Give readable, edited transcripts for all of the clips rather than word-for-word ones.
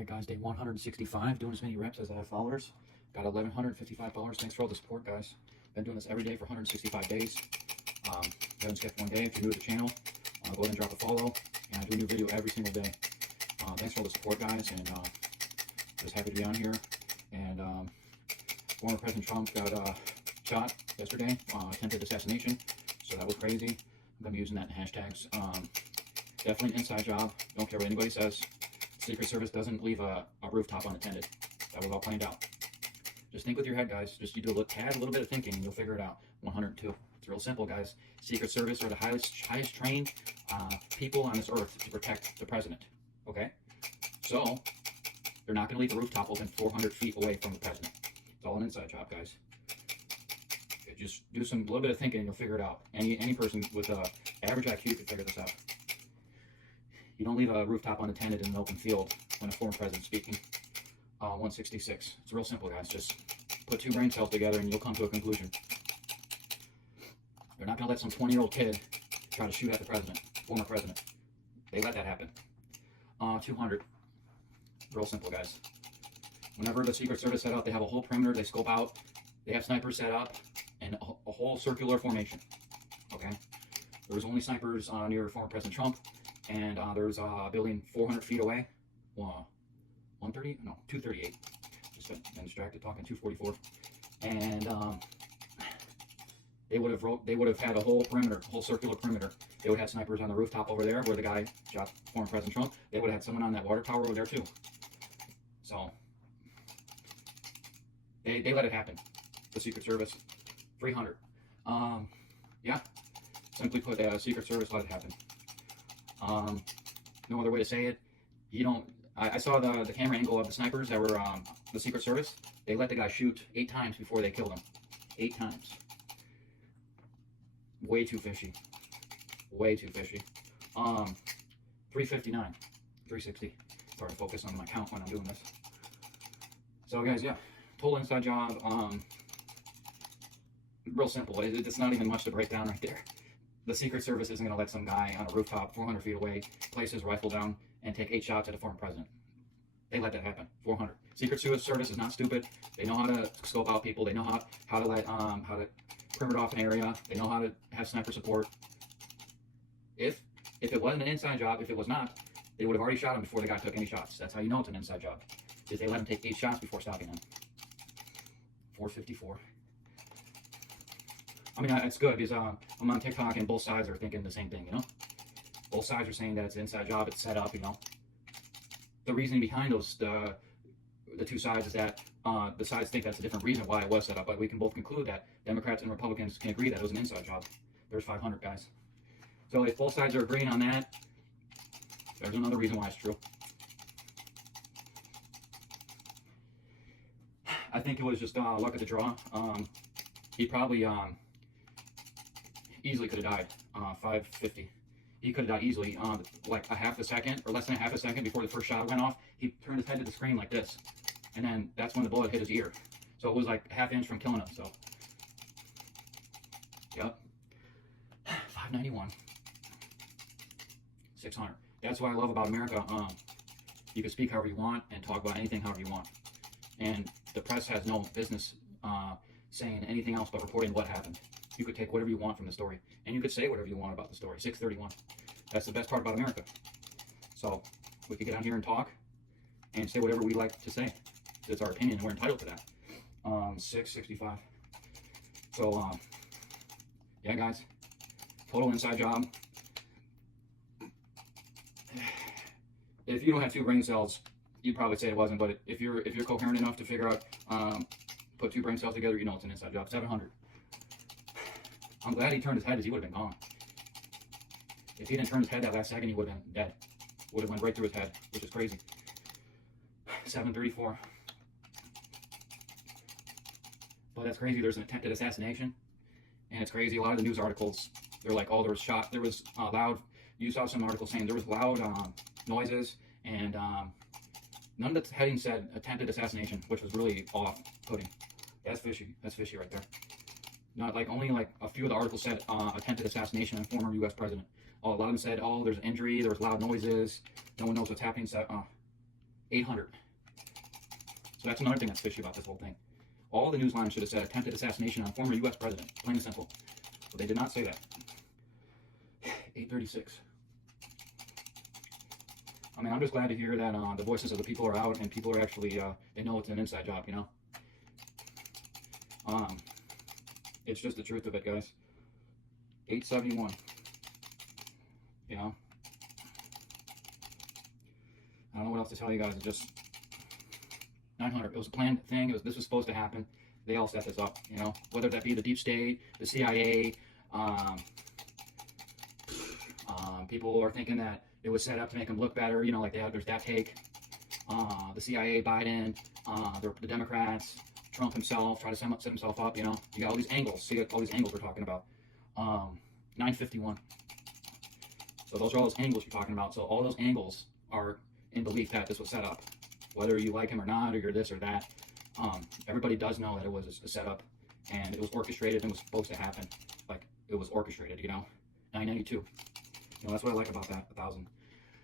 Alright guys, day 165, doing as many reps as I have followers. Got 1,155 followers. Thanks for all the support, guys. Been doing this every day for 165 days. Haven't skipped one day. If you're new to the channel, go ahead and drop a follow. And I do a new video every single day. Thanks for all the support, guys, and just happy to be on here. And former President Trump got shot yesterday, attempted assassination, so that was crazy. I'm going to be using that in hashtags. Definitely an inside job. Don't care what anybody says. Secret Service doesn't leave a rooftop unattended. That was all planned out. Just think with your head, guys. Just you do a little bit of thinking, and you'll figure it out. 102. It's real simple, guys. Secret Service are the highest trained people on this earth to protect the president. Okay? So, they're not going to leave the rooftop open 400 feet away from the president. It's all an inside job, guys. Just do a little bit of thinking, and you'll figure it out. Any person with average IQ can figure this out. You don't leave a rooftop unattended in an open field when a former president's speaking. 166. It's real simple, guys. Just put two brain cells together and you'll come to a conclusion. They're not going to let some 20-year-old kid try to shoot at the president, former president. They let that happen. 200. Real simple, guys. Whenever the Secret Service set up, they have a whole perimeter. They scope out. They have snipers set up in a whole circular formation. Okay? There was only snipers near former President Trump. And there's a building 400 feet away. 130? No, 238. Just been distracted talking 244. And they would have had a whole perimeter, whole circular perimeter. They would have snipers on the rooftop over there where the guy shot former President Trump. They would have had someone on that water tower over there too. So they let it happen. The Secret Service. 300. Yeah. Simply put, the Secret Service let it happen. No other way to say it. You don't. I saw the camera angle of the snipers that were the Secret Service. They let the guy shoot 8 times before they killed him. 8 times. Way too fishy. Way too fishy. 359. 360. Sorry to focus on my count when I'm doing this. So guys, yeah. Total inside job. Real simple. It's not even much to break down right there. The Secret Service isn't going to let some guy on a rooftop 400 feet away place his rifle down and take 8 shots at a former president. They let that happen. 400. Secret Service is not stupid. They know how to scope out people. They know how to perimeter off an area. They know how to have sniper support. If it wasn't an inside job, if it was not, they would have already shot him before the guy took any shots. That's how you know it's an inside job. Is they let him take 8 shots before stopping him. 454. I mean, it's good because I'm on TikTok and both sides are thinking the same thing, you know? Both sides are saying that it's an inside job, it's set up, you know? The reasoning behind the two sides is that the sides think that's a different reason why it was set up, but we can both conclude that Democrats and Republicans can agree that it was an inside job. There's 500, guys. So if both sides are agreeing on that, there's another reason why it's true. I think it was just luck of the draw. He probably easily could have died. 550. He could have died easily. Like a half a second or less than a half a second before the first shot went off, he turned his head to the screen like this, and then that's when the bullet hit his ear. So it was like a half inch from killing him. So, yep. 591. 600. That's what I love about America. You can speak however you want and talk about anything however you want, and the press has no business saying anything else but reporting what happened. You could take whatever you want from the story, and you could say whatever you want about the story. 631. That's the best part about America. So we could get on here and talk and say whatever we like to say. It's our opinion, and we're entitled to that. 665. So yeah, guys. Total inside job. If you don't have 2 brain cells, you'd probably say it wasn't. But if you're coherent enough to figure out, put 2 brain cells together, you know it's an inside job. 700. I'm glad he turned his head, because he would have been gone. If he didn't turn his head that last second, he would have been dead. Would have went right through his head, which is crazy. 734. But that's crazy. There's an attempted assassination, and it's crazy. A lot of the news articles, they're like, oh, there was loud. You saw some articles saying there was loud noises, and none of the headings said attempted assassination, which was really off-putting. That's fishy. That's fishy right there. Not like only like a few of the articles said attempted assassination of former U.S. president. A lot of them said, oh, there's an injury, there was loud noises, no one knows what's happening. So, 800. So that's another thing that's fishy about this whole thing. All the news lines should have said attempted assassination on former U.S. president, plain and simple. But they did not say that. 836. I mean, I'm just glad to hear that the voices of the people are out and people are actually, they know it's an inside job, you know? It's just the truth of it, guys. 871. You know? I don't know what else to tell you guys. It's just 900. It was a planned thing. This was supposed to happen. They all set this up, you know? Whether that be the deep state, the CIA, people are thinking that it was set up to make them look better, you know, like there's that take. The CIA, Biden, the Democrats, Trump himself, try to set himself up, you know. You got all these angles. See all these angles we're talking about. 951. So those are all those angles you're talking about. So all those angles are in belief that this was set up. Whether you like him or not, or you're this or that, everybody does know that it was a setup, and it was orchestrated and was supposed to happen. Like, it was orchestrated, you know. 992. You know, that's what I like about that, 1,000.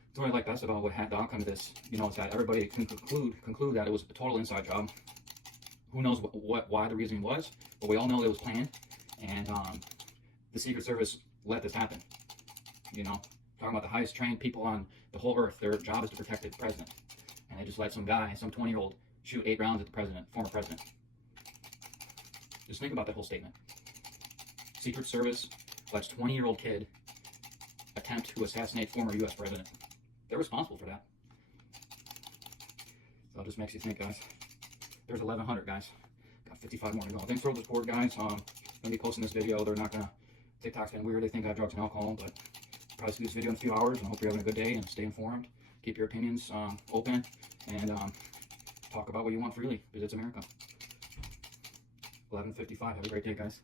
That's what I like best about what had the outcome of this, you know, is that everybody can conclude that it was a total inside job. Who knows why the reasoning was, but we all know it was planned, and the Secret Service let this happen. You know, talking about the highest trained people on the whole earth, their job is to protect the president, and they just let some guy, some 20-year-old, shoot 8 rounds at the president, former president. Just think about that whole statement. Secret Service lets 20-year-old kid attempt to assassinate former U.S. president. They're responsible for that. So it just makes you think, guys. There's 1,100, guys. Got 55 more to go. Thanks for all the support, guys. I'm gonna be posting this video. They're not gonna. TikTok's been weird. They think I have drugs and alcohol, but I'll probably see this video in a few hours. And I hope you're having a good day and stay informed. Keep your opinions open and talk about what you want freely because it's America. 11:55. Have a great day, guys.